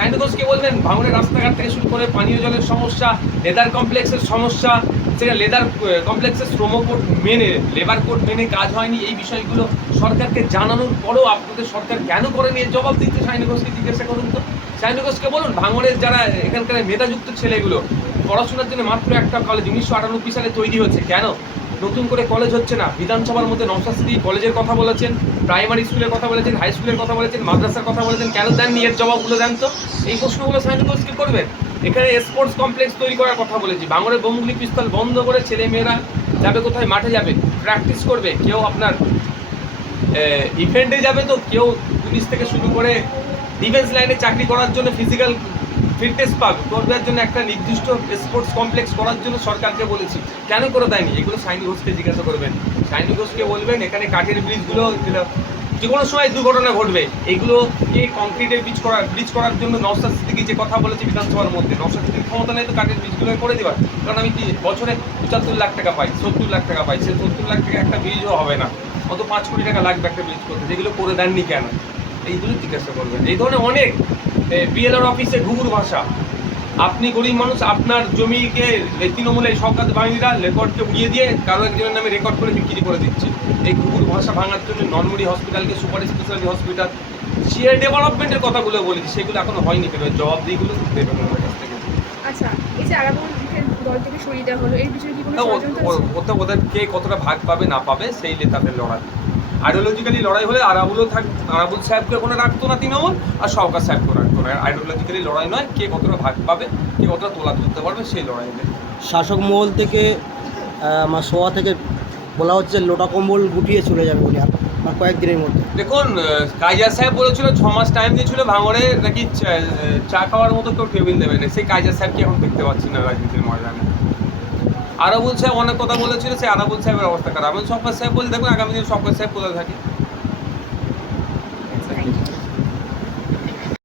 Sign ঘোষকে বলবেন, ভাঙনের রাস্তাঘাট থেকে শুরু করে পানীয় জলের সমস্যা, লেদার কমপ্লেক্সের সমস্যা, সেটা লেদার কমপ্লেক্সের শ্রম কোড মেনে, লেবার কোড মেনে কাজ হয়নি, এই বিষয়গুলো সরকারকে জানানোর পরেও আপনাদের সরকার কেন করেনি? এর জবাব দিতে সাইন ঘোষকে জিজ্ঞাসা করুন তো। সাইন ঘোষকে বলুন, ভাঙনের যারা এখানকার মেধাযুক্ত ছেলেগুলো, পড়াশোনার জন্য মাত্র একটা কলেজ উনিশশো আটানব্বই সালে তৈরি হচ্ছে। কেন? নতুন করে কলেজ হচ্ছে না। বিধানসভার মধ্যে সিদ্দিকী কলেজের কথা বলেছেন প্রাইমারি স্কুলের কথা বলেছেন হাই স্কুলের কথা বলেছেন, মাদ্রাসার কথা বলেছেন, কেন দেননি? এর জবাবগুলো দেন তো। এই প্রশ্নগুলো সাইন কি করবেন। এখানে স্পোর্টস কমপ্লেক্স তৈরি করার কথা বলেছি। বাঙরের বমগুলি পিস্তল বন্ধ করে ছেলে মেয়েরা যাবে কোথায়? মাঠে যাবে। প্র্যাকটিস করবে। কেউ আপনার ইভেন্টে যাবে তো কেউ পুলিশ থেকে শুরু করে ডিফেন্স লাইনে চাকরি করার জন্য ফিজিক্যাল ফিটনেস পাবে করবার জন্য একটা নির্দিষ্ট স্পোর্টস কমপ্লেক্স করার জন্য সরকারকে বলেছি। কেন করে দেয়নি? এগুলো সাইনি ঘোষকে জিজ্ঞাসা করবেন। সাইনি ঘোষকে বলবেন, এখানে কাঠের ব্রিজগুলো যে কোনো সময় দুর্ঘটনা ঘটবে, এগুলো কে কংক্রিটের ব্রিজ করার ব্রিজ করার জন্য নওশাদ সিদ্দিকি যে কথা বলেছে বিধানসভার মধ্যে, নওশাদ সিদ্দিকির ক্ষমতা নেই তো কাঠের ব্রিজগুলো করে দেবার। কারণ আমি কি, বছরে পঁচাত্তর লাখ টাকা পাই, সত্তর লাখ টাকা পাই সে সত্তর লাখ টাকা একটা ব্রিজও হবে না। অত পাঁচ কোটি টাকা লাগবে একটা ব্রিজ করতে। যেগুলো করে দেননি কেন? এইগুলো জিজ্ঞাসা করবেন। এই ধরনের অনেক বিএলআর অফিসে ঘুঘুর ভাষা। আপনি গরিব মানুষ আপনার জমিকে তৃণমূলের সরকার বাহিনীরা রেকর্ডকে উড়িয়ে দিয়ে কারও একজনের নামে রেকর্ড করে বিক্রি করে দিচ্ছে। এই ঘুঘুর ভাষা ভাঙার জন্য ননমুড়ি হসপিটালকে সুপার স্পেশালিটি হসপিটাল সিএ ডেভেলপমেন্টের কথাগুলো বলেছি সেগুলো এখনও হয়নি কেন? জবাব দিয়েগুলো দেবেন ওনার কাছ থেকে। আচ্ছা এই যে দল থেকে সরিয়ে দেওয়া হলো এর পিছনে কি কোনো তা ও- ষড়যন্ত্র ও- আছে? ওদের কে কতটা ভাগ পাবে না পাবে সেই নিয়ে তাদের লড়াই। আইডিওলজিক্যালি লড়াই হলে আরাবুলও থাক আরাবুল সাহেবকে ওখানে রাখতো না তৃণমূল আর সরকার সাহেবকে রাখতো না। আইডিওলজিক্যালি লড়াই নয় কে কতটা ভাগ পাবে কে কতটা তোলা তুলতে পারবে সেই লড়াই শাসক মহল থেকে আমার সোয়া থেকে বলা হচ্ছে লোটা কম্বল গুটিয়ে চলে যাবে বলে আর আর কয়েকদিনের মধ্যে। দেখুন কাইজা সাহেব বলেছিল ছ মাস টাইম দিয়েছিল ভাঙড়ে নাকি চা- চা খাওয়ার মতো কেউ টেবিল দেবে না। সেই কাইজা সাহেবকে এখন দেখতে পাচ্ছি না রাজনীতির ময়দানে। আরাবুল সাহেব অনেক কথা বলেছিল সেই আরাবুল সাহেবের অবস্থা খারাপ আমি শঙ্কর সাহেব বলে, দেখুন আগামী দিন শঙ্কর সাহেব বলে থাকি.